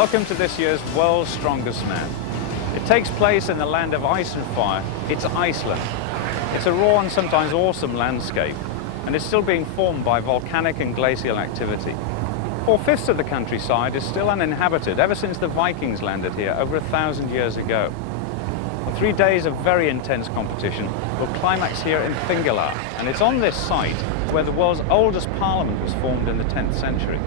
Welcome to this year's World's Strongest Man. It takes place in the land of ice and fire. It's Iceland. It's a raw and sometimes awesome landscape, and it's still being formed by volcanic and glacial activity. 4/5 of the countryside is still uninhabited ever since the Vikings landed here over 1,000 years ago. Well, 3 days of very intense competition will climax here in Þingeyjar, and it's on this site where the world's oldest parliament was formed in the 10th century.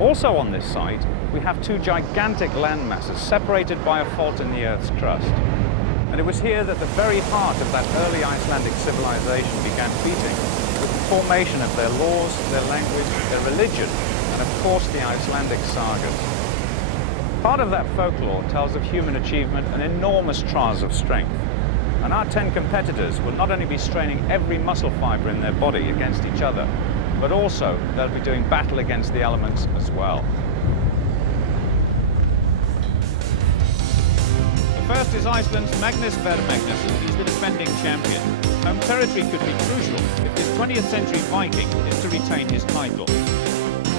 Also on this site, we have two gigantic land masses separated by a fault in the Earth's crust. And it was here that the very heart of that early Icelandic civilization began beating, with the formation of their laws, their language, their religion, and of course the Icelandic sagas. Part of that folklore tells of human achievement and enormous trials of strength. And our 10 competitors will not only be straining every muscle fibre in their body against each other, but also they'll be doing battle against the elements as well. The first is Iceland's Magnus Ver Magnusson. He's the defending champion. Home territory could be crucial if this 20th century Viking is to retain his title.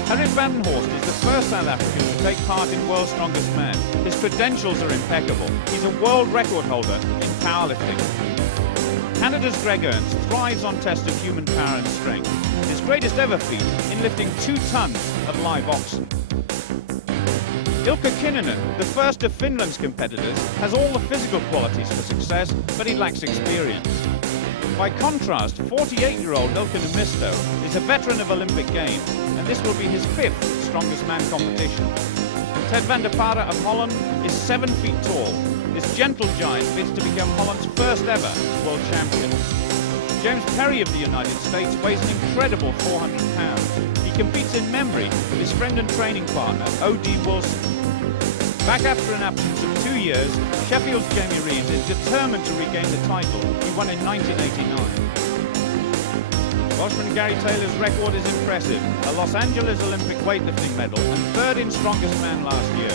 Harry Vandenhorst is the first South African to take part in World's Strongest Man. His credentials are impeccable. He's a world record holder in powerlifting. Canada's Greg Ernst thrives on tests of human power and strength. His greatest ever feat in lifting 2 tons of live oxen. Ilkka Kinnunen, the first of Finland's competitors, has all the physical qualities for success, but he lacks experience. By contrast, 48-year-old Ilkka Niemisto is a veteran of Olympic Games, and this will be his 5th Strongest Man competition. Ted van der Paarde of Holland is 7 feet tall. This gentle giant bids to become Holland's first ever world champion. James Perry of the United States weighs an incredible 400 pounds. He competes in memory with his friend and training partner, O.D. Wilson. Back after an absence of 2 years, Sheffield's Jamie Reeves is determined to regain the title he won in 1989. Welshman Gary Taylor's record is impressive, a Los Angeles Olympic weightlifting medal and 3rd in Strongest Man last year.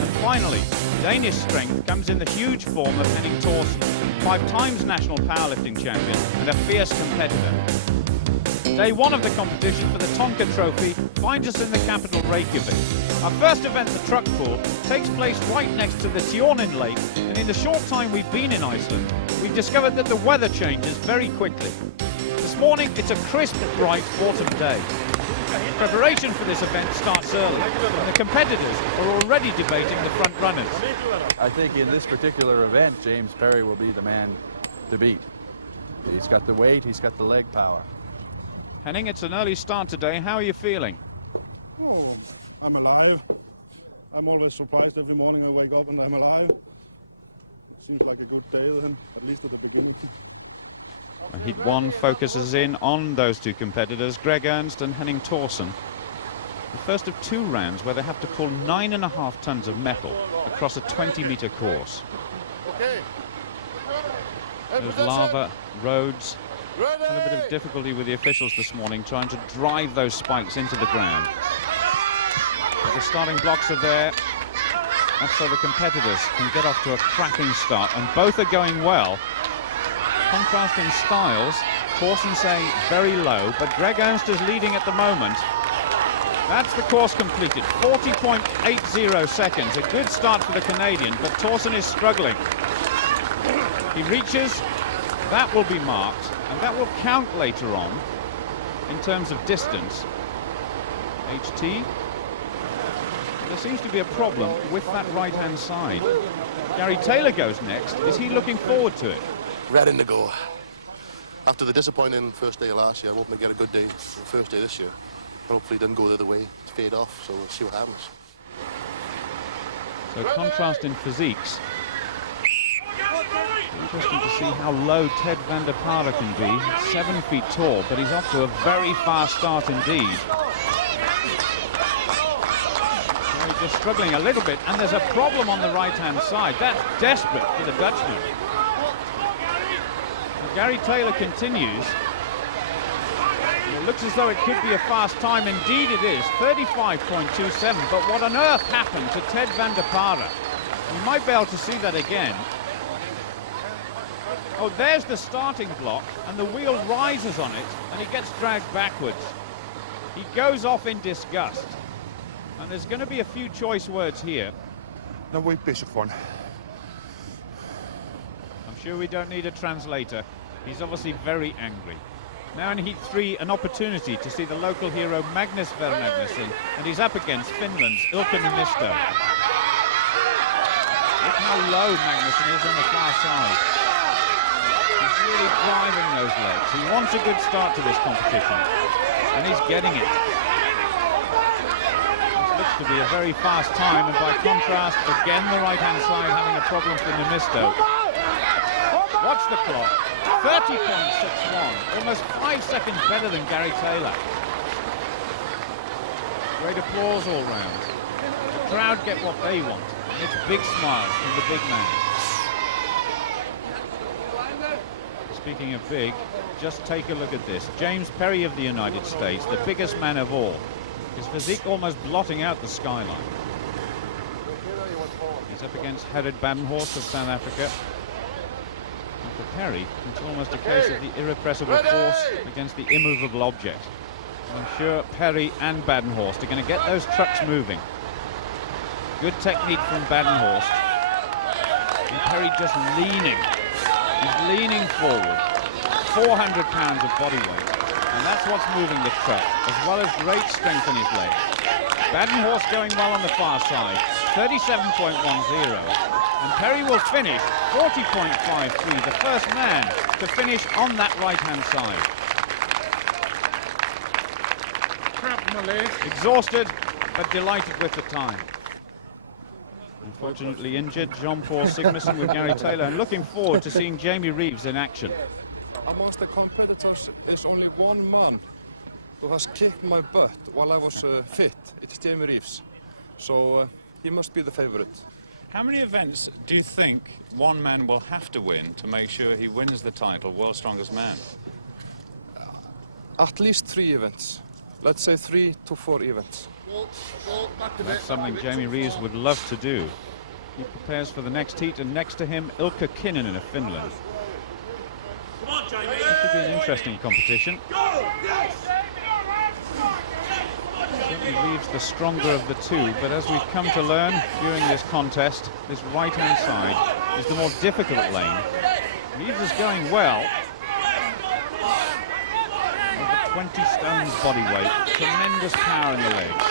And finally, Danish strength comes in the huge form of Henning Thorsen, 5 times national powerlifting champion and a fierce competitor. Day 1 of the competition for the Tonka Trophy finds us in the capital Reykjavik. Our first event, the truck pull, takes place right next to the Tjornin Lake, and in the short time we've been in Iceland, we've discovered that the weather changes very quickly. This morning, it's a crisp, bright autumn day. Preparation for this event starts early, and the competitors are already debating the front runners. I think in this particular event, James Perry will be the man to beat. He's got the weight, he's got the leg power. Henning, it's an early start today. How are you feeling? Oh, I'm alive. I'm always surprised every morning I wake up and I'm alive. Seems like a good day then, at least at the beginning. Heat 1 focuses in on those 2 competitors, Greg Ernst and Henning Thorsen. The first of 2 rounds where they have to pull 9.5 tons of metal across a 20-meter course. There's lava, roads. Had a bit of difficulty with the officials this morning trying to drive those spikes into the ground. But the starting blocks are there, and so the competitors can get off to a cracking start, and both are going well. Contrasting styles, Thorsen saying very low, but Greg Ernst is leading at the moment. That's the course completed, 40.80 seconds. A good start for the Canadian, but Thorsen is struggling. He reaches, that will be marked, and that will count later on in terms of distance. HT. There seems to be a problem with that right-hand side. Gary Taylor goes next. Is he looking forward to it? Ready to go. After the disappointing first day last year, I hoping to get a good day the first day this year. Hopefully it didn't go the other way, it fade off, so we'll see what happens. So contrast in physiques. Interesting to see how low Ted van der Paarde can be. 7 feet tall, but he's off to a very fast start indeed. He's just struggling a little bit, and there's a problem on the right-hand side. That's desperate for the Dutchman. Gary Taylor continues. It looks as though it could be a fast time. Indeed it is, 35.27. But what on earth happened to Ted van der Paarde? You might be able to see that again. Oh, there's the starting block, and the wheel rises on it, and he gets dragged backwards. He goes off in disgust. And there's going to be a few choice words here. No way bishop one. I'm sure we don't need a translator. He's obviously very angry. Now in Heat 3, an opportunity to see the local hero Magnus Ver Magnusson, and he's up against Finland's Ilkka Niemisto. Look how low Magnusson is on the far side. He's really driving those legs. He wants a good start to this competition, and he's getting it. This looks to be a very fast time, and by contrast, again the right-hand side having a problem for Niemisto. Watch the clock. 30.61, almost 5 seconds better than Gary Taylor. Great applause all round. The crowd get what they want. It's big smiles from the big man. Speaking of big, just take a look at this. James Perry of the United States, the biggest man of all. His physique almost blotting out the skyline. He's up against Gerrit Badenhorst of South Africa. And for Perry, it's almost a case of the irrepressible force against the immovable object. And I'm sure Perry and Badenhorst are going to get those trucks moving. Good technique from Badenhorst. And Perry just leaning. He's leaning forward. 400 pounds of body weight. And that's what's moving the truck, as well as great strength in his legs. Badenhorst going well on the far side. 37.10. And Perry will finish 40.53, the first man to finish on that right-hand side. Crap in the leg. Exhausted, but delighted with the time. Unfortunately injured, Jean-Paul Sigmarsson with Gary Taylor, and looking forward to seeing Jamie Reeves in action. Amongst the competitors, there's only one man who has kicked my butt while I was fit. It's Jamie Reeves. So he must be the favorite. How many events do you think one man will have to win to make sure he wins the title, World's Strongest Man? At least 3 events. Let's say 3 to 4 events. That's something Jamie Reeves would love to do. He prepares for the next heat, and next to him, Ilkka Kinnunen of Finland. This should be an interesting competition. Certainly Reeves the stronger of the two, but as we've come to learn during this contest, this right-hand side is the more difficult lane. Reeves is going well. Over 20 stones body weight, tremendous power in the legs.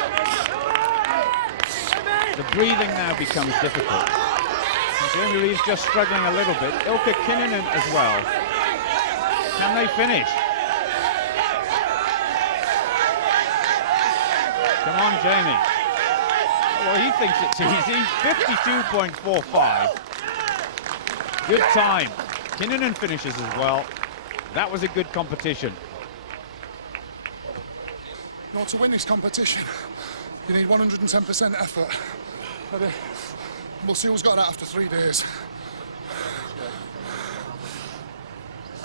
The breathing now becomes difficult. And Jamie Reeves just struggling a little bit. Ilkka Kinnunen as well. Can they finish? Come on, Jamie. Well, he thinks it's easy. 52.45. Good time. Kinnunen finishes as well. That was a good competition. Not to win this competition, you need 110% effort. But we'll see who's got that after 3 days.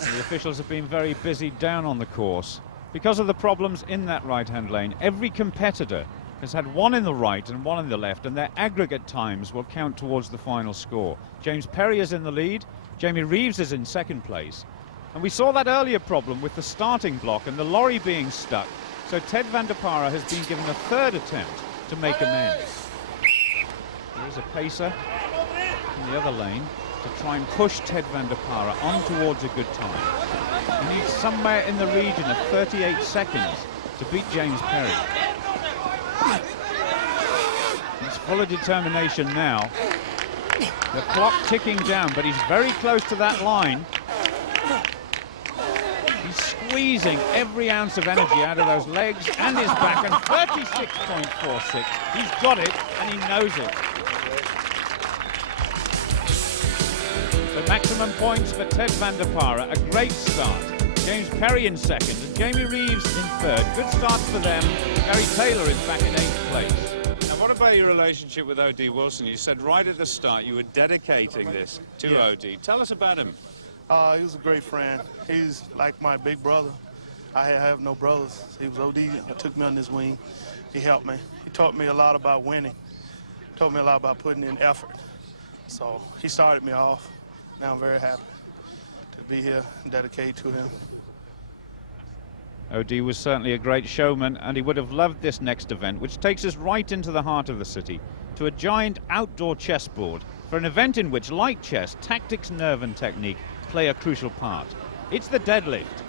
The officials have been very busy down on the course. Because of the problems in that right-hand lane, every competitor has had one in the right and one in the left, and their aggregate times will count towards the final score. James Perry is in the lead, Jamie Reeves is in second place. And we saw that earlier problem with the starting block and the lorry being stuck, so Ted van der Para has been given a third attempt to make amends. There is a pacer in the other lane to try and push Ted van der Para on towards a good time. He needs somewhere in the region of 38 seconds to beat James Perry. He's full of determination now. The clock ticking down, but he's very close to that line. He's squeezing every ounce of energy out of those legs and his back, and 36.46. He's got it, and he knows it. The maximum points for Ted van der Para, a great start. James Perry in second and Jamie Reeves in third. Good starts for them. Gary Taylor is back in 8th place. Now, what about your relationship with O.D. Wilson? You said right at the start you were dedicating this to O.D. Tell us about him. He was a great friend. He's like my big brother. I have no brothers. He was O.D. took me on his wing. He helped me. He taught me a lot about winning. Taught me a lot about putting in effort. So he started me off. Now I'm very happy to be here and dedicated to him. OD was certainly a great showman, and he would have loved this next event, which takes us right into the heart of the city, to a giant outdoor chessboard, for an event in which, like chess, tactics, nerve and technique play a crucial part. It's the deadlift.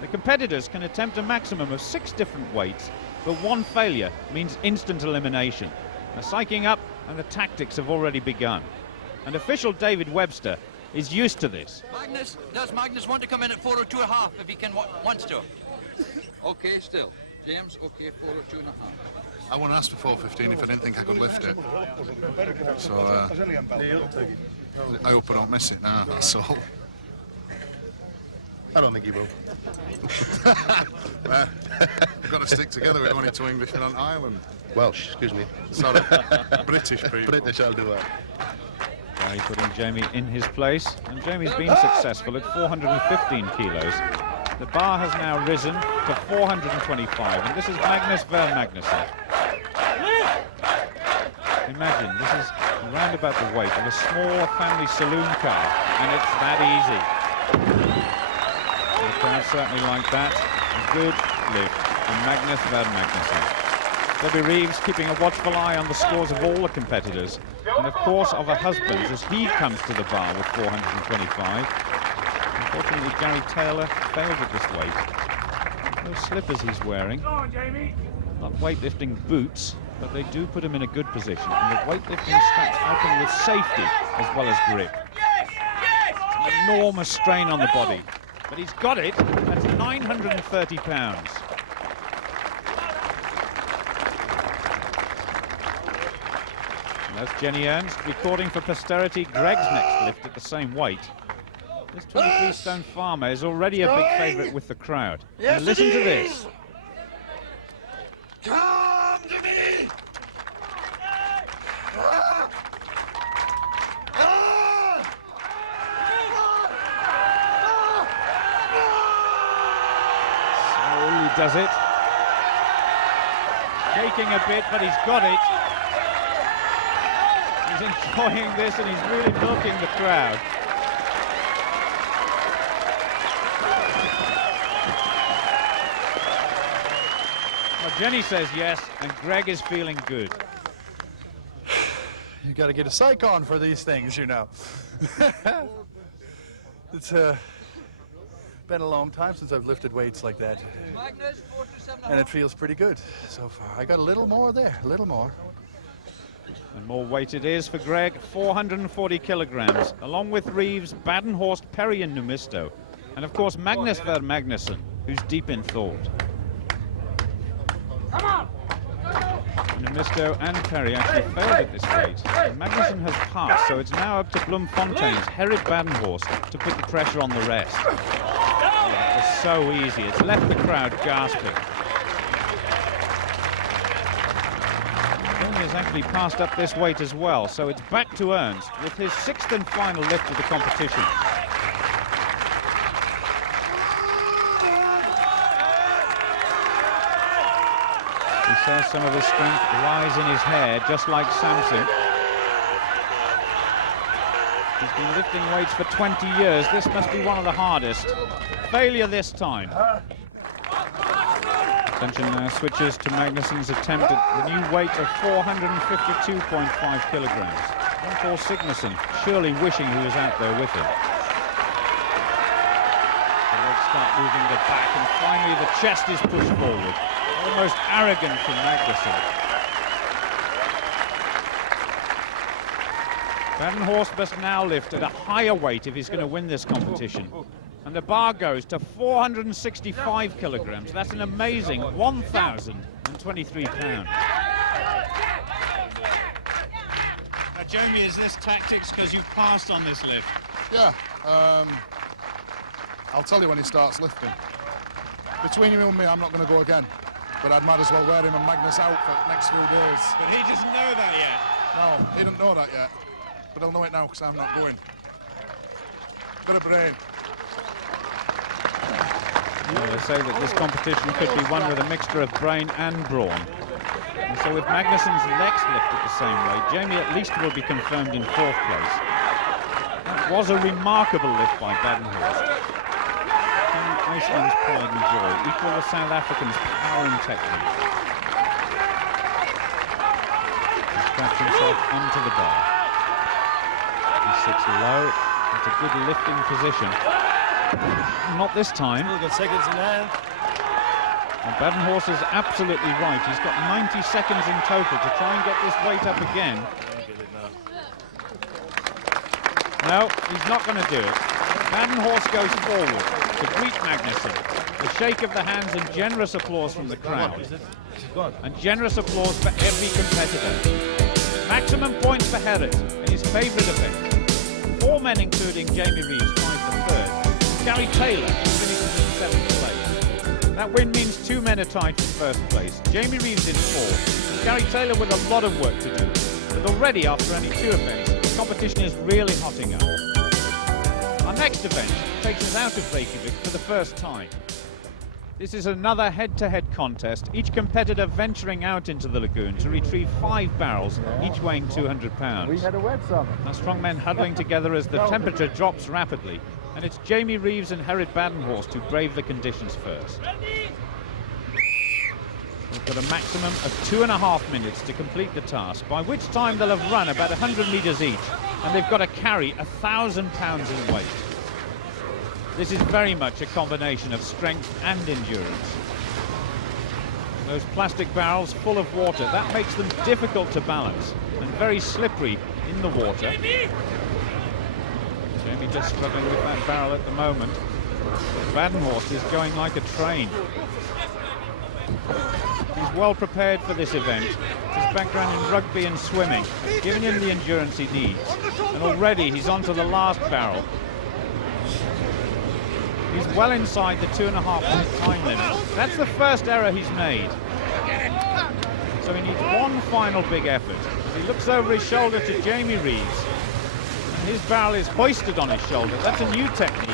The competitors can attempt a maximum of 6 different weights, but one failure means instant elimination. The psyching up and the tactics have already begun. And official David Webster is used to this. Does Magnus want to come in at 402.5 if he wants to? Okay, still. James, okay, 402.5. I wouldn't ask for 415 if I didn't think I could lift it. So, I hope I don't miss it now, that's all. I don't think he will. We've got to stick together. We're only 2 Englishmen on Ireland. Welsh, excuse me. Sorry, British people. British, I'll do that. Gary putting Jamie in his place, and Jamie's been successful at 415 kilos. The bar has now risen to 425, and this is Magnus Ver Magnusson. Imagine, this is around about the weight of a small family saloon car, and it's that easy. The crowd certainly like that. A good lift from Magnus Ver Magnusson. Debbie Reeves keeping a watchful eye on the scores of all the competitors, and of course of her husband's as he comes to the bar with 425. Unfortunately, Gary Taylor failed at this weight. Those slippers he's wearing, not weightlifting boots, but they do put him in a good position, and the weightlifting straps helping with safety as well as grip. An enormous strain on the body, but he's got it. That's 930 pounds. That's Jenny Ernst recording for posterity Greg's next lift at the same weight. This 23-stone farmer is already a big favourite with the crowd. Now listen to this. Come to me! Slowly does it. Shaking a bit, but he's got it. He's enjoying this, and he's really milking the crowd. Well, Jenny says yes, and Greg is feeling good. You got to get a psych on for these things, you know. It's been a long time since I've lifted weights like that, and it feels pretty good so far. I got a little more there, a little more. And more weight it is for Greg, 440 kilograms, along with Reeves, Badenhorst, Perry and Numisto. And of course Magnus Ver Magnusson, who's deep in thought. Numisto and Perry actually failed at this weight. Magnusson has passed, so it's now up to Bloemfontein's Gerrit Badenhorst to put the pressure on the rest. Oh, that was so easy, it's left the crowd gasping. Has actually passed up this weight as well, so it's back to Ernst with his 6th and final lift of the competition. He says some of his strength lies in his hair, just like Samson. He's been lifting weights for 20 years. This must be one of the hardest. Failure this time. Attention now switches to Magnusson's attempt at the new weight of 452.5 kilograms. And Paul Sigmarsson surely wishing he was out there with him. The legs start moving the back, and finally the chest is pushed forward. Almost arrogant from Magnusson. Badenhorst must now lift at a higher weight if he's going to win this competition. And the bar goes to 465 kilograms. That's an amazing 1,023 pounds. Now, Jamie, is this tactics because you've passed on this lift? Yeah, I'll tell you when he starts lifting. Between you and me, I'm not going to go again. But I'd might as well wear him a Magnus out for the next few days. But he doesn't know that yet. No, he doesn't know that yet. But he'll know it now because I'm not going. Bit of brain. Well, they say that this competition could be won with a mixture of brain and brawn. And so with Magnusson's next lift at the same weight, Jamie at least will be confirmed in 4th place. That was a remarkable lift by Badenhorst. Can Iceland's pride and joy equal the South Africans' power and technique? He straps himself onto the bar. He sits low. It's a good lifting position. Not this time. Still got seconds in hand. And Badenhorst is absolutely right. He's got 90 seconds in total to try and get this weight up again. No, he's not going to do it. Badenhorst goes forward to greet Magnusson. A shake of the hands and generous applause from the crowd. And generous applause for every competitor. Maximum points for Herret in his favourite event. 4 men, including Jamie Reeves, tied for 3rd. Gary Taylor finishes in 7th place. That win means 2 men are tied for 1st place. Jamie Reeves in 4th. Gary Taylor with a lot of work to do. But already, after only 2 events, the competition is really hotting up. Our next event takes us out of Reykjavik for the first time. This is another head-to-head contest, each competitor venturing out into the lagoon to retrieve 5 barrels, each weighing 200 pounds. We had a wet summer. Our strongmen huddling together as the temperature drops rapidly, and it's Jamie Reeves and Herret Badenhorst who brave the conditions first. They've got a maximum of 2.5 minutes to complete the task, by which time they'll have run about 100 metres each, and they've got to carry 1,000 pounds in weight. This is very much a combination of strength and endurance. Those plastic barrels full of water, that makes them difficult to balance and very slippery in the water. Jamie just struggling with that barrel at the moment. Badenhorst is going like a train. He's well prepared for this event. His background in rugby and swimming, giving him the endurance he needs. And already he's onto the last barrel. He's well inside the 2.5 minute time limit. That's the first error he's made. So he needs one final big effort. He looks over his shoulder to Jamie Reeves. And his barrel is hoisted on his shoulder. That's a new technique.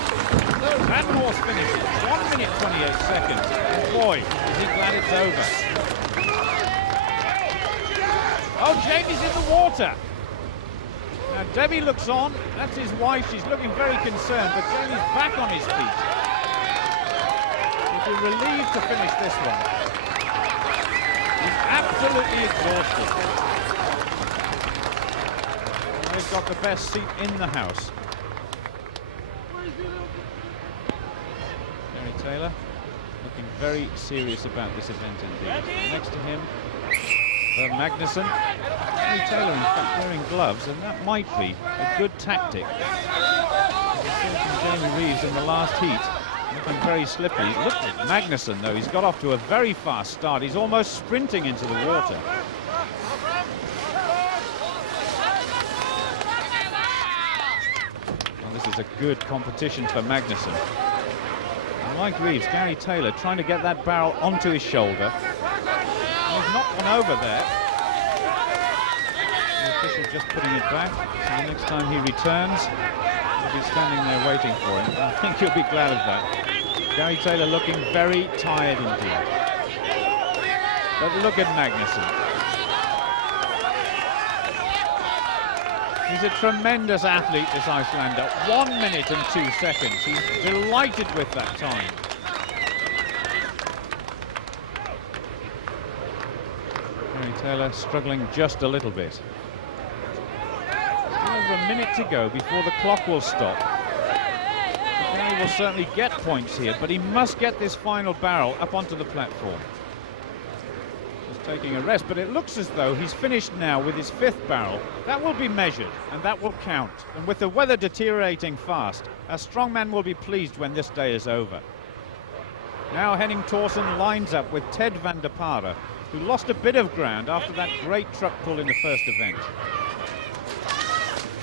Badenhorst finishes 1 minute 28 seconds. And boy, is he glad it's over. Oh, Jamie's in the water. Now Debbie looks on. That's his wife. She's looking very concerned, but Jamie's back on his feet. He'll be relieved to finish this one. He's absolutely exhausted. And they've got the best seat in the house. Gary Taylor looking very serious about this event indeed. Next to him, Magnusson. Gary Taylor, in fact, wearing gloves, and that might be a good tactic. As we saw from Jamie Reeves in the last heat, looking very slippery. Look at Magnusson, though. He's got off to a very fast start. He's almost sprinting into the water. Well, this is a good competition for Magnusson. And like Reeves, Gary Taylor trying to get that barrel onto his shoulder. He's not gone over there. The official just putting it back. So the next time he returns, he'll be standing there waiting for him. I think he'll be glad of that. Gary Taylor looking very tired indeed. But look at Magnusson. He's a tremendous athlete, this Icelander. 1 minute and 2 seconds. He's delighted with that time. Taylor struggling just a little bit. Still over a minute to go before the clock will stop. Gary will certainly get points here, but he must get this final barrel up onto the platform. Just taking a rest, but it looks as though he's finished now with his 5th barrel. That will be measured, and that will count. And with the weather deteriorating fast, our strongman will be pleased when this day is over. Now Henning Thorsen lines up with Ted van der Pare, who lost a bit of ground after that great truck pull in the first event.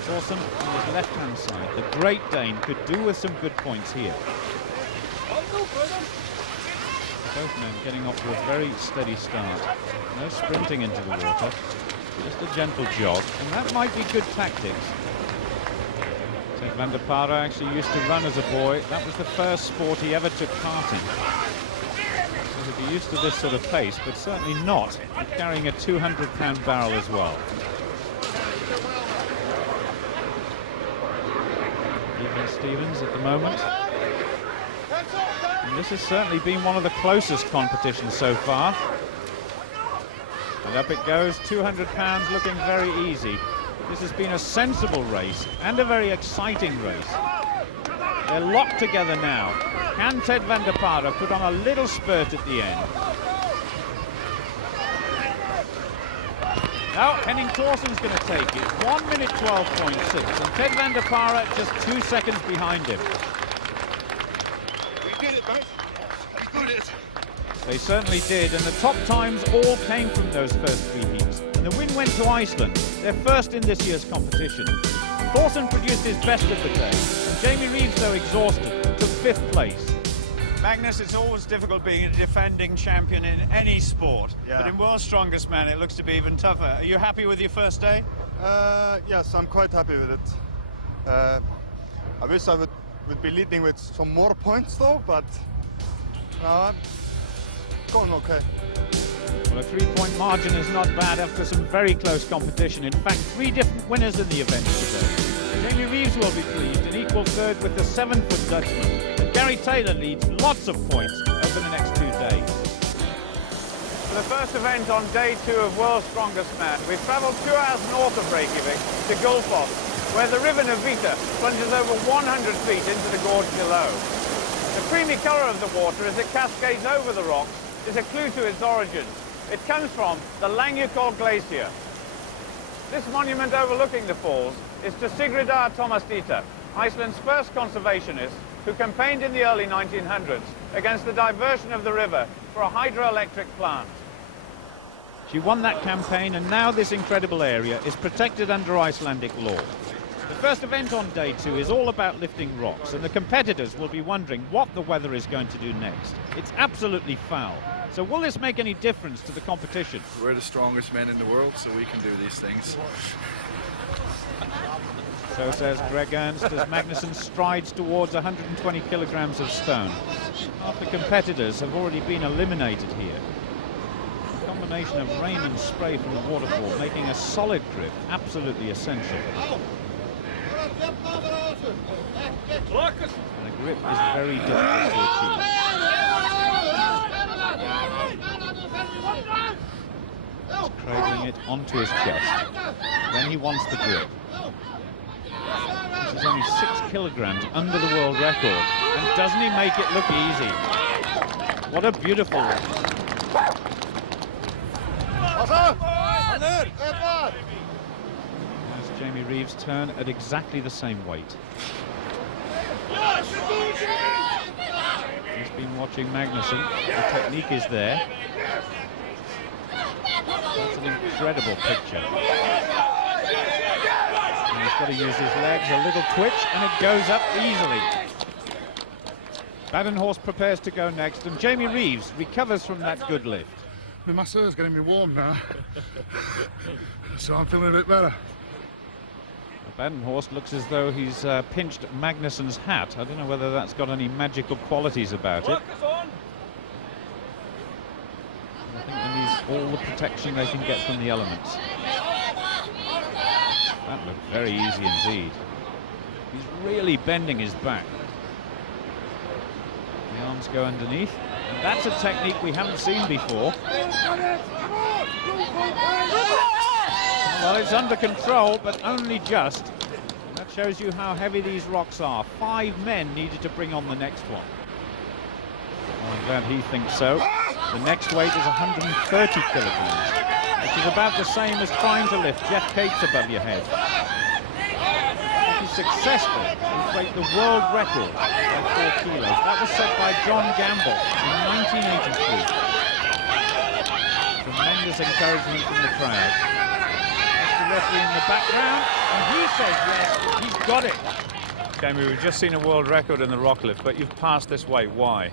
Thorsen on his left-hand side, the Great Dane, could do with some good points here. Both men getting off to a very steady start. No sprinting into the water, just a gentle jog, and that might be good tactics. Ted van der Pare actually used to run as a boy. That was the first sport he ever took part in. So he'd be used to this sort of pace, but certainly not with carrying a 200-pound barrel as well. Ethan Stevens at the moment. And this has certainly been one of the closest competitions so far. And up it goes, 200 pounds looking very easy. This has been a sensible race and a very exciting race. They're locked together now. Can Ted van der Paare put on a little spurt at the end? Now Henning Thorsen's going to take it. 1 minute 12.6, and Ted van der Paare just 2 seconds behind him. We did it, mate. We did it. They certainly did, and the top times all came from those first 3 heats. And the win went to Iceland, their first in this year's competition. Thorsen produced his best of the day. Jamie Reeves, though exhausted, took 5th place. Magnus, it's always difficult being a defending champion in any sport, Yeah. but in World's Strongest Man it looks to be even tougher. Are you happy with your first day? Yes, I'm quite happy with it. I wish I would be leading with some more points though, but no, I'm going okay. Well, a 3-point margin is not bad after some very close competition. In fact, 3 different winners in the event today. Jamie Reeves will be pleased, an equal third with the 7-foot Dutchman. And Gary Taylor leads lots of points over the next 2 days. For the first event on day 2 of World's Strongest Man, we've travelled 2 hours north of Reykjavik to Gullfoss, where the river Navita plunges over 100 feet into the gorge below. The creamy colour of the water as it cascades over the rocks is a clue to its origins. It comes from the Langjukol Glacier. This monument overlooking the falls is to Sigridar Tomasdóttir, Iceland's first conservationist, who campaigned in the early 1900s against the diversion of the river for a hydroelectric plant. She won that campaign, and now this incredible area is protected under Icelandic law. The first event on day 2 is all about lifting rocks, and the competitors will be wondering what the weather is going to do next. It's absolutely foul. So will this make any difference to the competition? We're the strongest men in the world, so we can do these things. So says Greg Ernst as Magnusson strides towards 120 kilograms of stone. Half the competitors have already been eliminated here. A combination of rain and spray from the waterfall making a solid grip absolutely essential. And the grip is very difficult to achieve. He's cradling it onto his chest. Then he wants the grip. This is only 6 kilograms under the world record. And doesn't he make it look easy? What a beautiful one. As Jamie Reeves' turn at exactly the same weight. He's been watching Magnusson. The technique is there. That's an incredible picture. And he's got to use his legs, a little twitch, and it goes up easily. Badenhorst prepares to go next, and Jamie Reeves recovers from that good lift. My masseur's getting me warm now, so I'm feeling a bit better. Badenhorst looks as though he's pinched Magnusson's hat. I don't know whether that's got any magical qualities about it. I think they need all the protection they can get from the elements. That looked very easy indeed. He's really bending his back. The arms go underneath, and that's a technique we haven't seen before. Well, it's under control, but only just. That shows you how heavy these rocks are. 5 men needed to bring on the next one. I'm glad he thinks so. The next weight is 130 kilograms, which is about the same as trying to lift Jeff Cates above your head. If he's successful, he'll break the world record by 4 kilos. That was set by John Gamble in 1983. Tremendous encouragement from the crowd. That's the referee in the background, and he says yes, he's got it. Jamie, we've just seen a world record in the rock lift, but you've passed this weight. Why?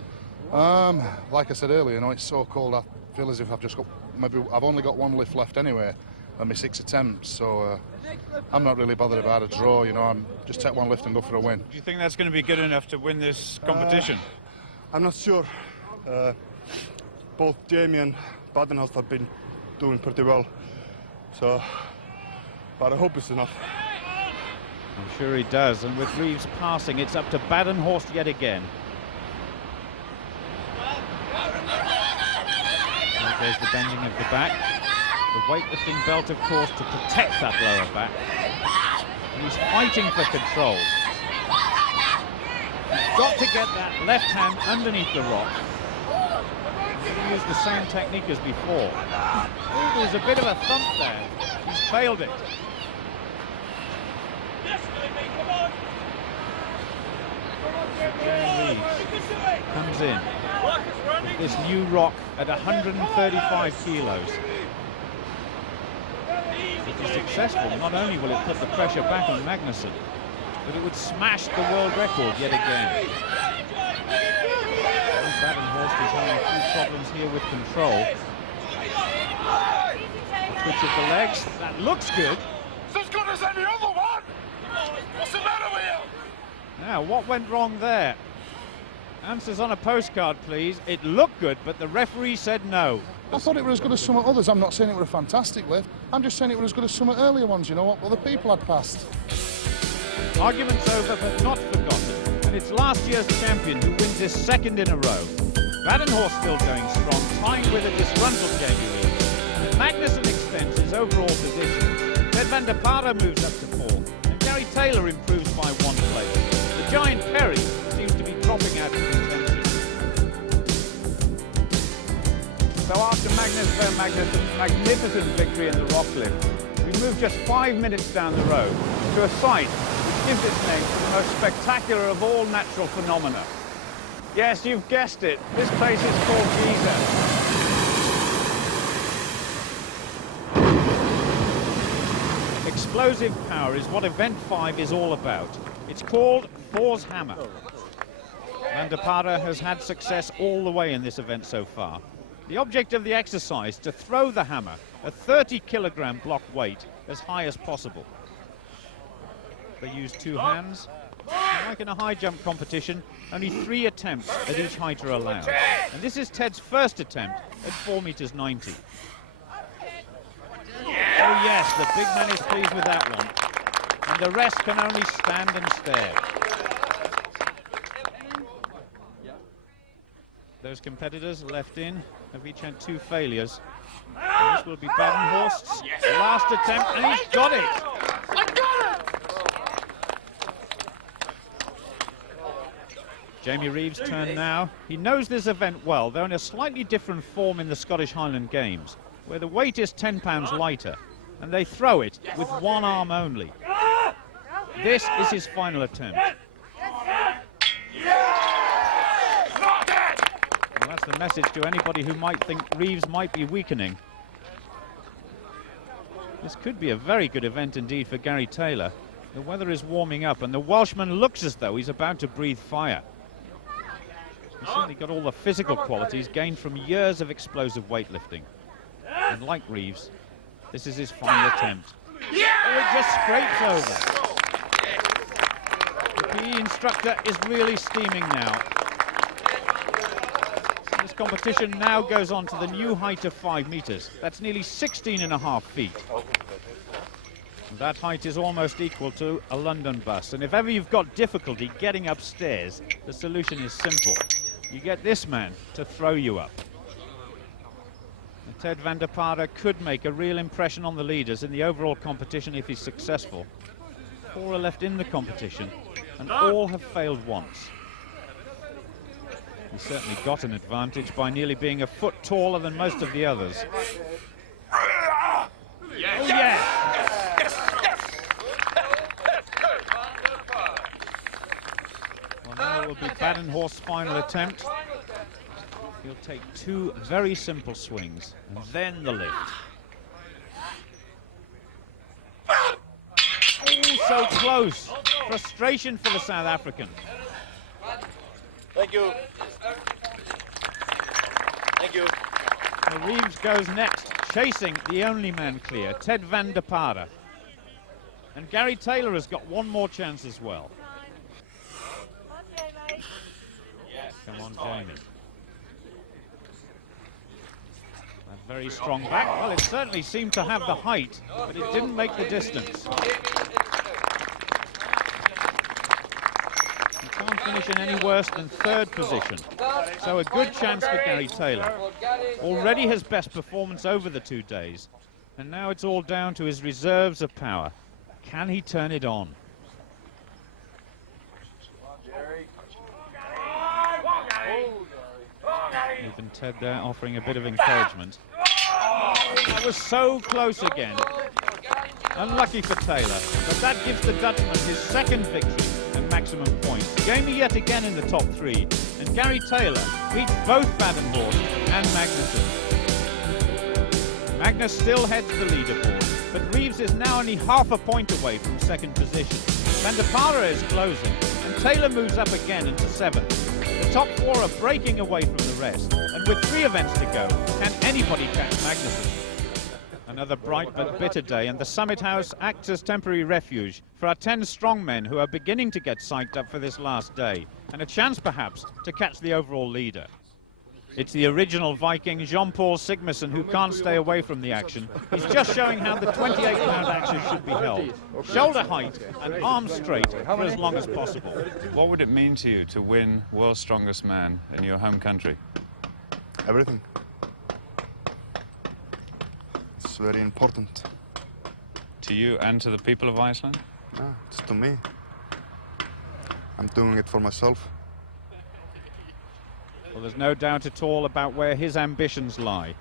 Like I said earlier, you know, it's so cold. I feel as if I've only got 1 lift left anyway, and my 6 attempts. So I'm not really bothered about a draw. You know, I'm just take 1 lift and go for a win. Do you think that's going to be good enough to win this competition? I'm not sure. Both Jamie and Badenhorst have been doing pretty well, so, but I hope it's enough. I'm sure he does, and with Reeves passing, it's up to Badenhorst yet again. There's the bending of the back. The weightlifting belt, of course, to protect that lower back. And he's fighting for control. He's got to get that left hand underneath the rock. He'll use the same technique as before. Ooh, there's a bit of a thump there. He's failed it. Jerry Reeves comes in with this new rock at 135 kilos. If he's successful, not only will it put the pressure back on Magnusson, but it would smash the world record yet again. Badenhorst is having a few problems here with control. Twitch of the legs, that looks good. It's as good as any other one! What's the matter with you? Now, what went wrong there? Answers on a postcard, please. It looked good, but the referee said no. I thought it was as good as some others. I'm not saying it was a fantastic lift. I'm just saying it was as good as some earlier ones, you know, what other people had passed. Argument's over, but not forgotten. And it's last year's champion who wins his second in a row. Badenhorst still going strong, tying with a disgruntled Jamie Reeves. Magnusson extends his overall position. Ted van der Paare moves up to 4. And Gary Taylor improves by 1 place. The giant Perry seems to be dropping out of contention. So after Magnus Magnusson's magnificent victory in the rock lift, we move just 5 minutes down the road to a site which gives its name to the most spectacular of all natural phenomena. Yes, you've guessed it. This place is called Giza. Explosive power is what Event 5 is all about. It's called Thor's Hammer. Van der Paare has had success all the way in this event so far. The object of the exercise to throw the hammer, a 30-kilogram block weight, as high as possible. They use 2 hands. Like in a high jump competition, only 3 attempts at each height are allowed. And this is Ted's first attempt at 4 meters 90. Oh yes, the big man is pleased with that one. And the rest can only stand and stare. Those competitors left in have each had 2 failures. And this will be Badenhorst's last attempt, and he's got it! Jamie Reeves' turn now. He knows this event well. They're in a slightly different form in the Scottish Highland Games, where the weight is 10 pounds lighter, and they throw it with 1 arm only. This is his final attempt. Well, that's the message to anybody who might think Reeves might be weakening. This could be a very good event indeed for Gary Taylor. The weather is warming up, and the Welshman looks as though he's about to breathe fire. He's certainly got all the physical qualities gained from years of explosive weightlifting. And like Reeves, this is his final attempt. Oh, it just scrapes over. The PE instructor is really steaming now. This competition now goes on to the new height of 5 meters. That's nearly 16.5 feet. That height is almost equal to a London bus. And if ever you've got difficulty getting upstairs, the solution is simple. You get this man to throw you up. And Ted van der Paare could make a real impression on the leaders in the overall competition if he's successful. 4 are left in the competition, and all have failed once. He's certainly got an advantage by nearly being a foot taller than most of the others. Oh, yeah! Well, now it will be Badenhorst's final attempt. He'll take 2 very simple swings, and then the lift. Oh, so close. Frustration for the South African. Thank you. Thank you. Well, Reeves goes next, chasing the only man clear, Ted van der Paare. And Gary Taylor has got 1 more chance as well. Come on, Jamie. A very strong back. Well, it certainly seemed to have the height, but it didn't make the distance. You can't finish competition any worse than third position. So a good chance for Gary Taylor. Already his best performance over the 2 days. And now it's all down to his reserves of power. Can he turn it on? Even Ted there offering a bit of encouragement. That was so close again. Unlucky for Taylor, but that gives the Dutchman his second victory and maximum points. Jamie yet again in the top 3, and Gary Taylor beats both Badenhorst and Magnussen. Magnus still heads the leaderboard, but Reeves is now only half a point away from second position. Van der Pala is closing, and Taylor moves up again into 7th. The top 4 are breaking away from the rest, and with 3 events to go, can anybody catch Magnussen? Another bright but bitter day, and the Summit House acts as temporary refuge for our 10 strongmen who are beginning to get psyched up for this last day, and a chance perhaps to catch the overall leader. It's the original Viking, Jean-Paul Sigmarsson, who can't stay away from the action. He's just showing how the 28-pound axes should be held. Shoulder height and arms straight for as long as possible. What would it mean to you to win World's Strongest Man in your home country? Everything. It's very important. To you and to the people of Iceland? Yeah, it's to me. I'm doing it for myself. Well, there's no doubt at all about where his ambitions lie.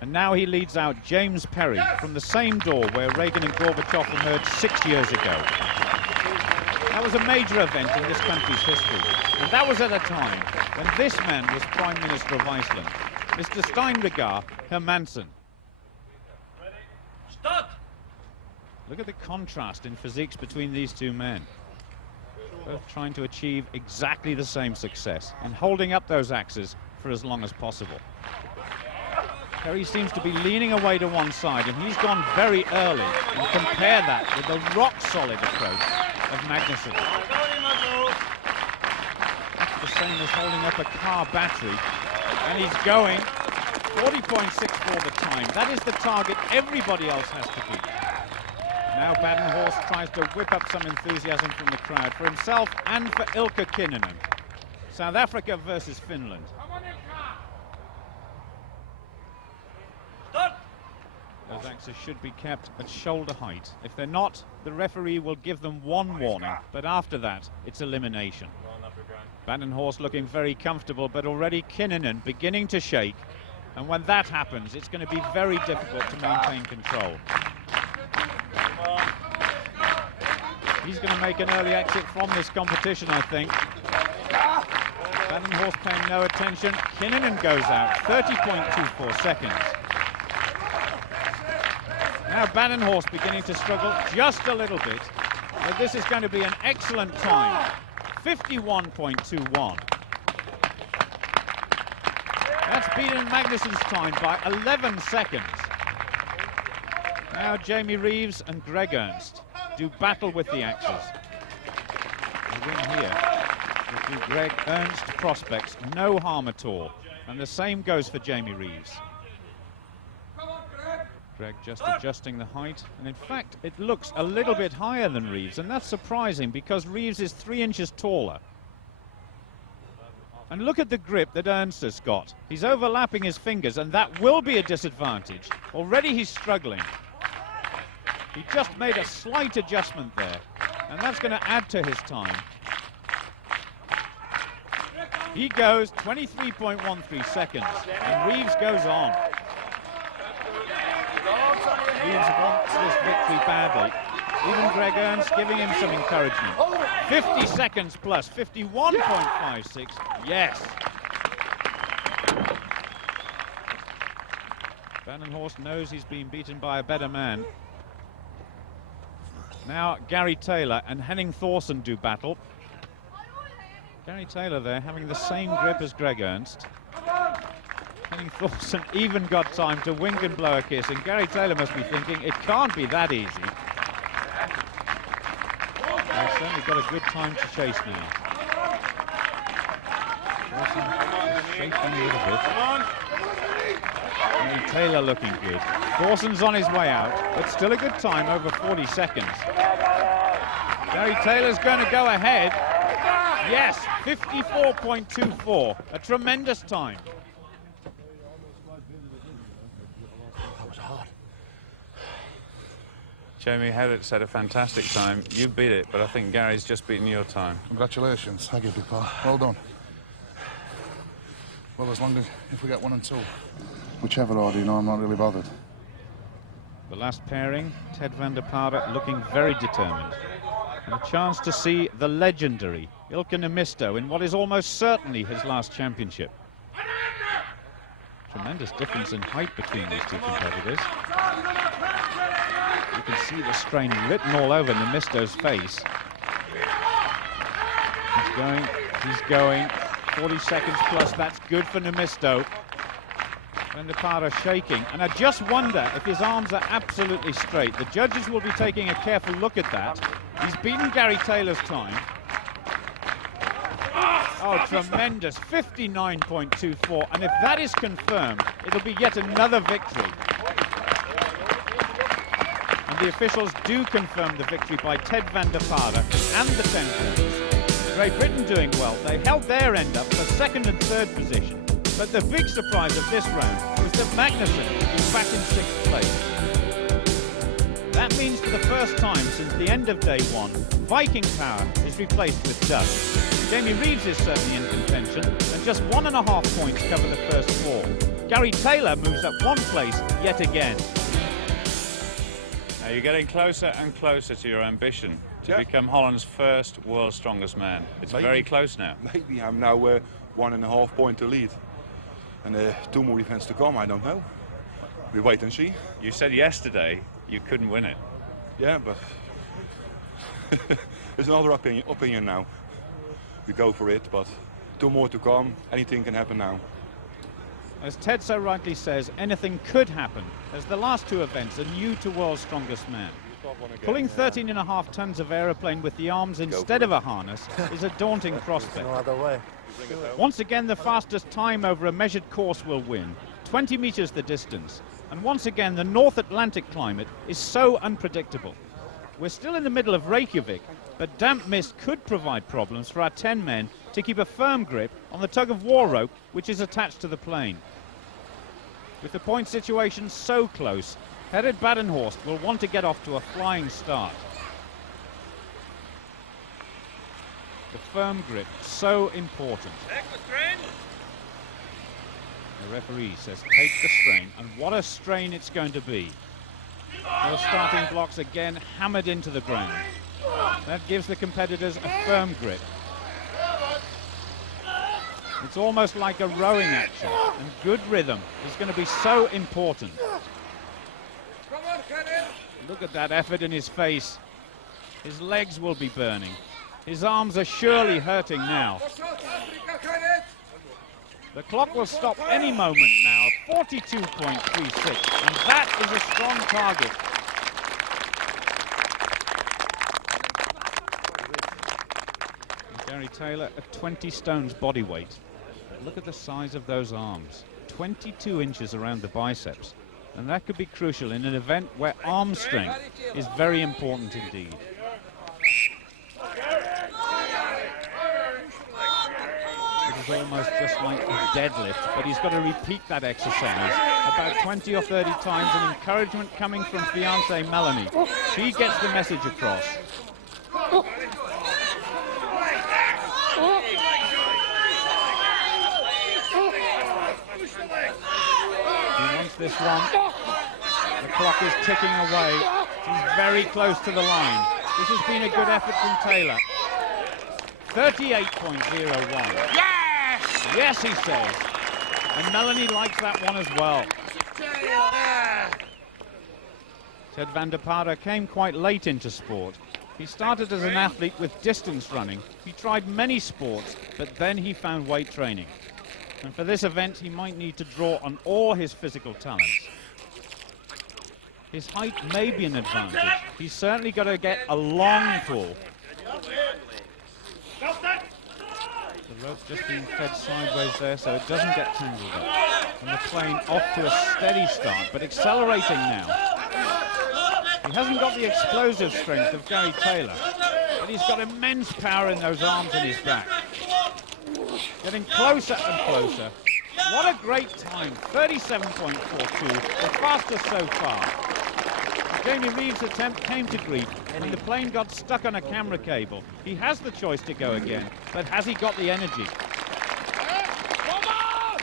And now he leads out James Perry from the same door where Reagan and Gorbachev emerged 6 years ago. That was a major event in this country's history. And that was at a time when this man was Prime Minister of Iceland, Mr. Steinrigar Hermansen. Look at the contrast in physiques between these 2 men. Both trying to achieve exactly the same success and holding up those axes for as long as possible. Perry seems to be leaning away to one side, and he's gone very early. And compare that with the rock-solid approach of Magnussen. That's the same as holding up a car battery. And he's going 40.64 the time. That is the target everybody else has to beat. Now Badenhorst tries to whip up some enthusiasm from the crowd for himself and for Ilkka Kinnunen. South Africa versus Finland. Those axes should be kept at shoulder height. If they're not, the referee will give them 1 warning, but after that, it's elimination. Badenhorst looking very comfortable, but already Kinnunen beginning to shake. And when that happens, it's going to be very difficult to maintain control. He's going to make an early exit from this competition, I think. Badenhorst paying no attention. Kinnunen goes out, 30.24 seconds. Now Badenhorst beginning to struggle just a little bit, but this is going to be an excellent time, 51.21. That's beaten Magnussen's time by 11 seconds. Now Jamie Reeves and Greg Ernst do battle with the axes. The win here will do Greg Ernst prospects no harm at all. And the same goes for Jamie Reeves. Greg just adjusting the height, and in fact it looks a little bit higher than Reeves, and that's surprising because Reeves is 3 inches taller. And look at the grip that Ernst has got. He's overlapping his fingers, and that will be a disadvantage. Already he's struggling. He just made a slight adjustment there, and that's going to add to his time. He goes 23.13 seconds, and Reeves goes on. Reeves wants this victory badly. Even Greg Ernst giving him some encouragement. 50 seconds plus, 51.56, yes. Badenhorst knows he's been beaten by a better man. Now Gary Taylor and Henning Thorsen do battle. Gary Taylor there having the same grip as Greg Ernst. Henning Thorsen even got time to wink and blow a kiss, and Gary Taylor must be thinking it can't be that easy. They've certainly got a good time to chase now. Thorsen shaking a little bit. And Taylor looking good. Thorsen's on his way out, but still a good time, over 40 seconds. Gary Taylor's going to go ahead. Yes, 54.24, a tremendous time. That was hard. Jamie Hewitt set a fantastic time. You beat it, but I think Gary's just beaten your time. Congratulations. I give you, pal. Well done. Well, as long as if we get 1 and 2. Whichever order, you know, I'm not really bothered. The last pairing, Ted van der Paarde looking very determined. And a chance to see the legendary Ilkka Niemisto in what is almost certainly his last championship. Tremendous difference in height between these two competitors. You can see the strain written all over Niemisto's face. He's going. 40 seconds plus, that's good for Niemisto. Van der Paarde shaking, and I just wonder if his arms are absolutely straight. The judges will be taking a careful look at that. He's beaten Gary Taylor's time. Oh, tremendous, 59.24, and if that is confirmed, it'll be yet another victory. And the officials do confirm the victory by Ted van der Paarde and the 10 points. Great Britain doing well. They held their end up for 2nd and 3rd position. But the big surprise of this round was that Magnussen is back in 6th place. That means for the first time since the end of day 1, Viking power is replaced with dust. Jamie Reeves is certainly in contention, and just 1.5 points cover the first 4. Gary Taylor moves up 1 place yet again. Now you're getting closer and closer to your ambition to become Holland's first world's strongest man. It's very close now. Maybe I'm now 1.5 points to lead. And 2 more events to come, I don't know. We wait and see. You said yesterday you couldn't win it. Yeah, but it's another opinion now. We go for it, but 2 more to come. Anything can happen now. As Ted so rightly says, anything could happen, as the last 2 events are new to World's Strongest Man. Pulling 13.5 tons of aeroplane with the arms instead of a harness is a daunting prospect. No other way. Once again, the fastest time over a measured course will win, 20 meters the distance. And once again, the North Atlantic climate is so unpredictable. We're still in the middle of Reykjavik, but damp mist could provide problems for our 10 men to keep a firm grip on the tug-of-war rope which is attached to the plane. With the point situation so close, Gerrit Badenhorst will want to get off to a flying start. The firm grip, so important. The referee says take the strain, and what a strain it's going to be. Those starting blocks again hammered into the ground. That gives the competitors a firm grip. It's almost like a rowing action, and good rhythm is going to be so important. Look at that effort in his face. His legs will be burning. His arms are surely hurting now. The clock will stop any moment now, 42.36, and that is a strong target. Gary Taylor at 20 stones body weight. Look at the size of those arms, 22 inches around the biceps. And that could be crucial in an event where arm strength is very important indeed. It is almost just like a deadlift, but he's got to repeat that exercise about 20 or 30 times, and encouragement coming from fiancée Melanie. She gets the message across. He wants this one. The clock is ticking away. He's very close to the line. This has been a good effort from Taylor. 38.01. Yes! Yes, he says. And Melanie likes that one as well. Ted van der Paarde came quite late into sport. He started as an athlete with distance running. He tried many sports, but then he found weight training. And for this event, he might need to draw on all his physical talents. His height may be an advantage. He's certainly got to get a long pull. The rope's just being fed sideways there, so it doesn't get tangled up. And the plane off to a steady start, but accelerating now. He hasn't got the explosive strength of Gary Taylor, but he's got immense power in those arms and his back. Getting closer and closer. What a great time, 37.42, the fastest so far. Jamie Reeves' attempt came to grief and the plane got stuck on a camera cable. He has the choice to go again, but has he got the energy?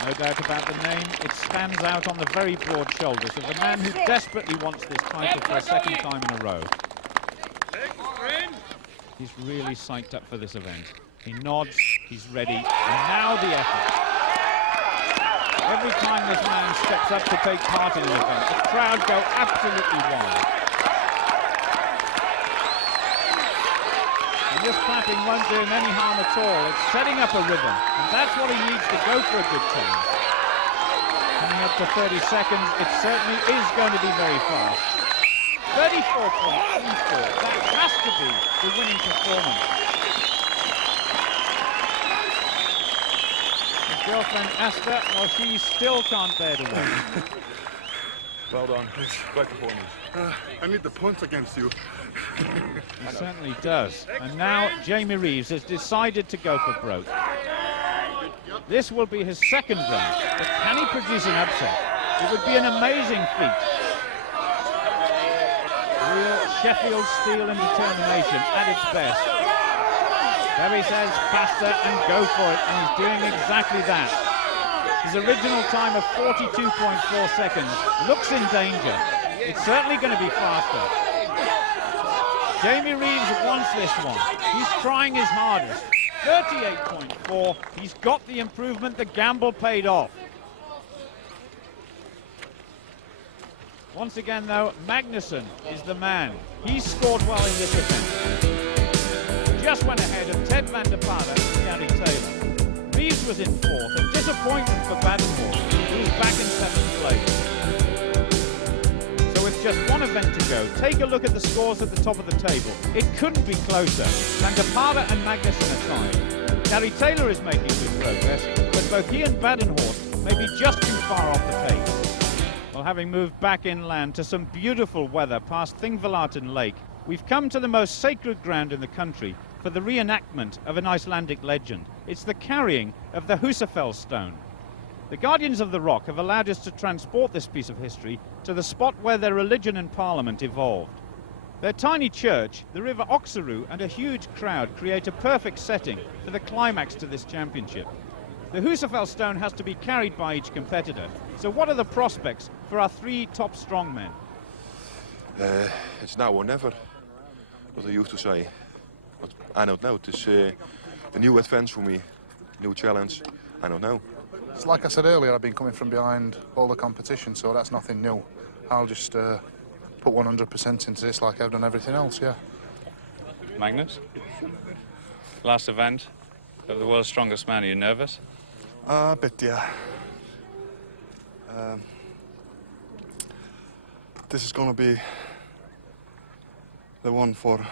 No doubt about the name, it stands out on the very broad shoulders of the man who desperately wants this title for a second time in a row. He's really psyched up for this event. He nods, he's ready, and now the effort. Every time this man steps up to take part in an event, the crowd go absolutely wild. And this clapping won't do him any harm at all. It's setting up a rhythm, and that's what he needs to go for a good time. Coming up to 30 seconds, it certainly is going to be very fast. 34.34, that has to be the winning performance. His girlfriend Asta, well, she still can't bear to win. Well done, it's quite performance. I need the points against you. He certainly does. And now Jamie Reeves has decided to go for broke. This will be his second run, but can he produce an upset? It would be an amazing feat. Real Sheffield steel and determination at its best. Berry says faster and go for it, and he's doing exactly that. His original time of 42.4 seconds looks in danger. It's certainly going to be faster. Jamie Reeves wants this one. He's trying his hardest. 38.4. He's got the improvement. The gamble paid off. Once again, though, Magnusson is the man. He's scored well in this event. Just went ahead of Ted van der Paarden and Gary Taylor. Reeves was in fourth, a disappointment for Badenhorst, who is back in seventh place. So with just one event to go, take a look at the scores at the top of the table. It couldn't be closer. Van der Paarden and Magnusson are tied. Gary Taylor is making good progress, but both he and Badenhorst may be just too far off the pace. Well, having moved back inland to some beautiful weather past Thingvallaten Lake, we've come to the most sacred ground in the country for the reenactment of an Icelandic legend. It's the carrying of the Húsafell stone. The Guardians of the Rock have allowed us to transport this piece of history to the spot where their religion and parliament evolved. Their tiny church, the River Oxaroo, and a huge crowd create a perfect setting for the climax to this championship. The Húsafell stone has to be carried by each competitor. So what are the prospects for our three top strongmen? It's now or never, what I used to say. But I don't know. It's a new advance for me, new challenge. I don't know. It's like I said earlier, I've been coming from behind all the competition, so that's nothing new. I'll just put 100% into this like I've done everything else, yeah. Magnus? Last event of the world's strongest man, are you nervous? A bit, yeah. This is going to be the one for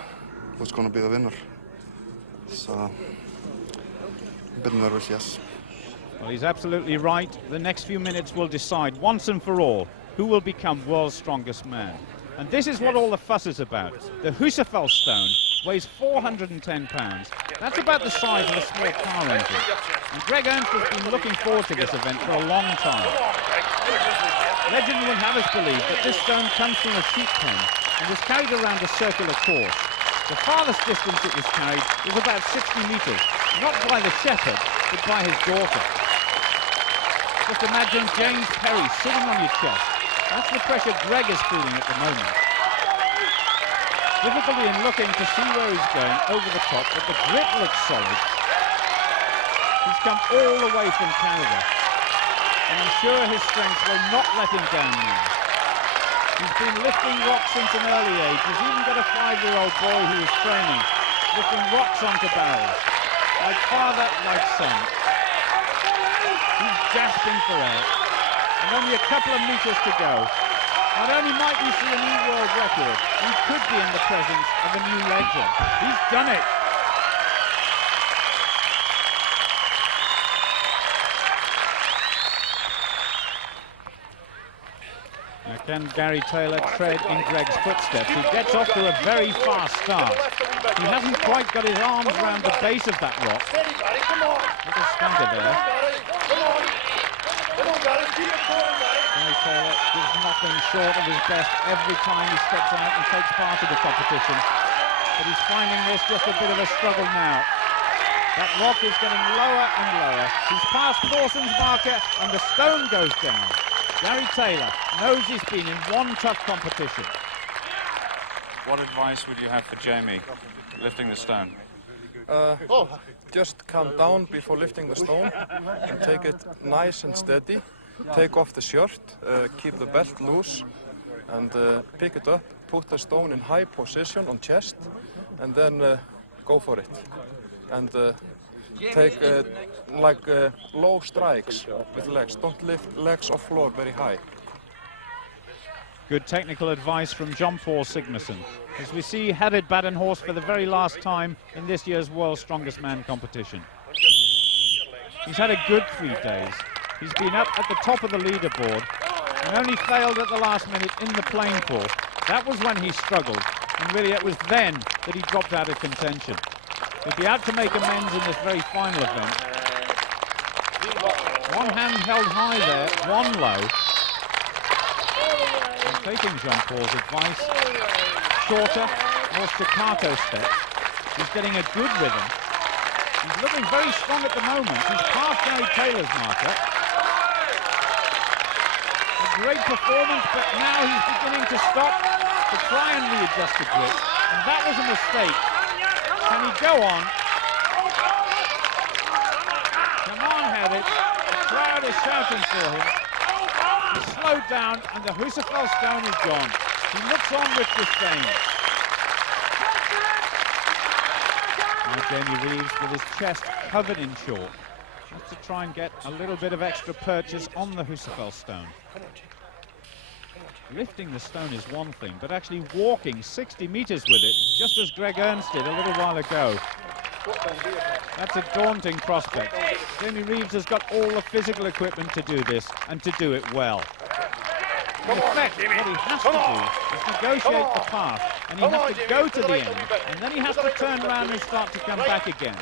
who's going to be the winner. So, a bit nervous, yes. Well, he's absolutely right. The next few minutes will decide once and for all who will become world's strongest man. And this is what all the fuss is about. The Húsafell stone weighs 410 pounds. That's about the size of a small car engine. And Greg Ernst has been looking forward to this event for a long time. Legend would have us believe that this stone comes from a sheep pen and was carried around a circular course. The farthest distance it was carried was about 60 metres, not by the shepherd, but by his daughter. Just imagine James Perry sitting on your chest. That's the pressure Greg is feeling at the moment. Difficulty in looking to see where he's going over the top, but the grip looks solid. He's come all the way from Canada, and I'm sure his strength will not let him down now. He's been lifting rocks since an early age. He's even got a 5-year-old boy who is training, lifting rocks onto barrels. Like father, like son. He's gasping for air. And only a couple of meters to go. Not only might we see a new world record, we could be in the presence of a new legend. He's done it. Now can Gary Taylor tread in Greg's footsteps? He gets off to a very fast start. He hasn't quite got his arms around the base of that rock. Little counter there. Gary Taylor gives nothing short of his best every time he steps out and takes part of the competition. But he's finding this just a bit of a struggle now. That rock is getting lower and lower. He's past Thorson's marker and the stone goes down. Gary Taylor knows he's been in one tough competition. What advice would you have for Jamie lifting the stone? Just calm down before lifting the stone and take it nice and steady. Take off the shirt, keep the belt loose and pick it up, put the stone in high position on chest and then go for it. And take low strikes with legs. Don't lift legs off floor very high. Good technical advice from John Paul Sigmarsson as we see Herred Badenhorst for the very last time in this year's World's Strongest Man competition. He's had a good 3 days. He's been up at the top of the leaderboard and only failed at the last minute in the plane pull. That was when he struggled, and really it was then that he dropped out of contention. He'll be out to make amends in this very final event. One hand held high there, one low. And taking John Paul's advice, shorter, more staccato steps. He's getting a good rhythm. He's looking very strong at the moment. He's past Gary Taylor's marker. A great performance, but now he's beginning to stop to try and readjust the grip. And that was a mistake. Can he go on? Come on, Herred. The crowd is shouting for him. He's slowed down and the Husafell stone is gone. He looks on with disdain. Now Jamie Reeves with his chest covered in chalk. Has to try and get a little bit of extra purchase on the Husafell stone. Lifting the stone is one thing, but actually walking 60 meters with it, just as Greg Ernst did a little while ago. That's a daunting prospect. Jamie Reeves has got all the physical equipment to do this, and to do it well. In effect, what he has to do is negotiate the path, and he has to go to the end, and then he has to turn around and start to come back again.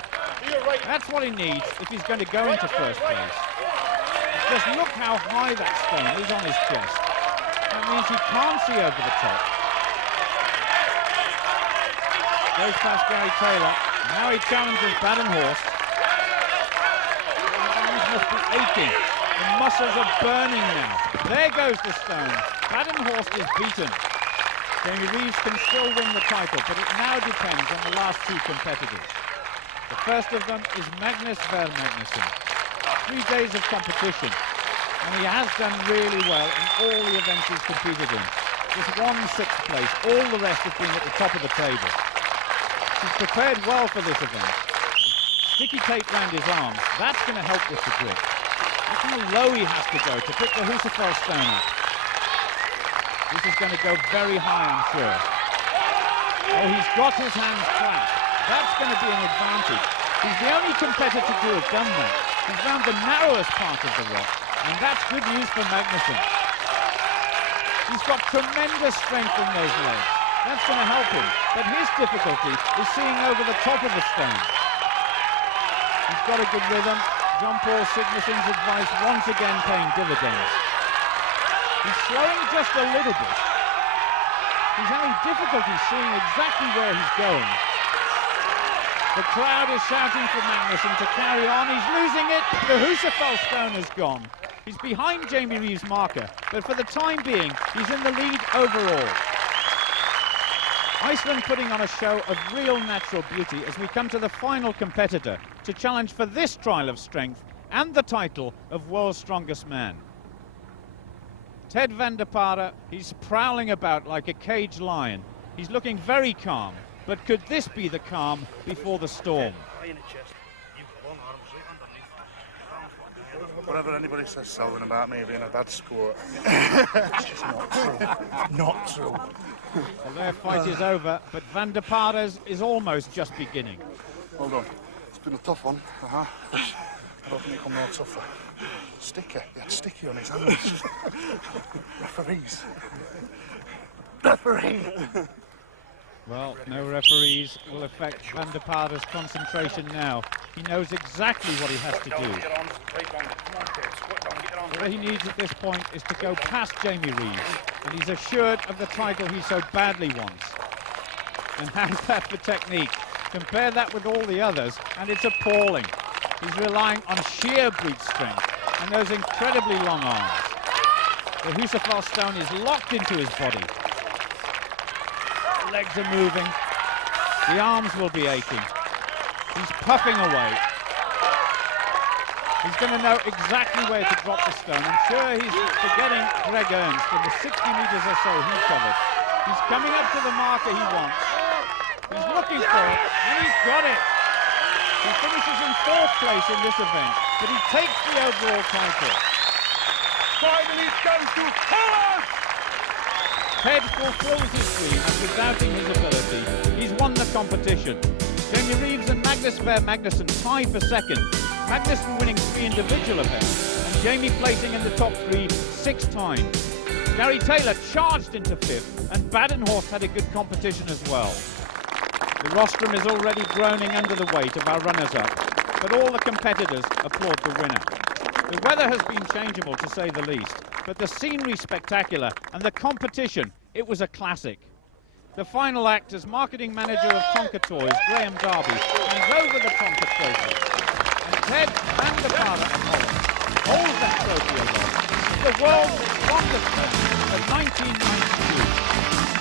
That's what he needs if he's going to go into first place. Just look how high that stone is on his chest. That means he can't see over the top. Goes past Gary Taylor. Now he challenges Badenhorst. His arms must be aching. The muscles are burning now. There goes the stone. Badenhorst is beaten. Jamie Reeves can still win the title, but it now depends on the last 2 competitors. The first of them is Magnus Ver Magnusson. 3 days of competition. And he has done really well in all the events he's competed in. Just won 6th place, all the rest have been at the top of the table. He's prepared well for this event. Sticky tape round his arms, that's going to help with the grip. Look how low he has to go to pick the Husafell stone up. This is going to go very high, I'm sure. Oh, he's got his hands clasped. That's going to be an advantage. He's the only competitor to have done that. He's round the narrowest part of the rock. And that's good news for Magnusson. He's got tremendous strength in those legs. That's going to help him. But his difficulty is seeing over the top of the stone. He's got a good rhythm. John Paul Sigmarsson's advice once again paying dividends. He's slowing just a little bit. He's having difficulty seeing exactly where he's going. The crowd is shouting for Magnusson to carry on. He's losing it. The Husafell stone is gone. He's behind Jamie Reeves' marker, but for the time being, he's in the lead overall. Iceland putting on a show of real natural beauty as we come to the final competitor to challenge for this trial of strength and the title of World's Strongest Man. Ted van der Pare, he's prowling about like a caged lion. He's looking very calm, but could this be the calm before the storm? Whatever anybody says, Selwyn, about me being a bad sport, it's just not true. Not true. Well, their fight is over, but van der Pare's is almost just beginning. Hold on. It's been a tough one. I don't think it come no tougher. Sticky. He had sticky on his hands. Referees. Referee! Well, no referees will affect Van der Paarde's concentration now. He knows exactly what he has to do. What he needs at this point is to go past Jamie Reeves, and he's assured of the title he so badly wants. And how's that for technique? Compare that with all the others, and it's appalling. He's relying on sheer brute strength and those incredibly long arms. The Husafell stone is locked into his body. The legs are moving. The arms will be aching. He's puffing away. He's going to know exactly where to drop the stone. I'm sure he's forgetting Greg Ernst in the 60 meters or so he covered. He's coming up to the marker he wants. He's looking for it, and he's got it. He finishes in 4th place in this event, but he takes the overall title. Finally it goes to Holland! Ted fulfills his dream after doubting his ability. He's won the competition. Jamie Reeves and Magnus Sverre Magnusson tied for 2nd. Magnusson winning 3 individual events, and Jamie placing in the top 3 6 times. Gary Taylor charged into 5th, and Badenhorst had a good competition as well. The rostrum is already groaning under the weight of our runners-up, but all the competitors applaud the winner. The weather has been changeable, to say the least, but the scenery spectacular, and the competition, it was a classic. The final act as marketing manager of Tonka Toys, Graham Darby, hands over the Tonka trophy. And Ted Van der Paarde of Holland holds that trophy aloft. The world's strongest man of 1992.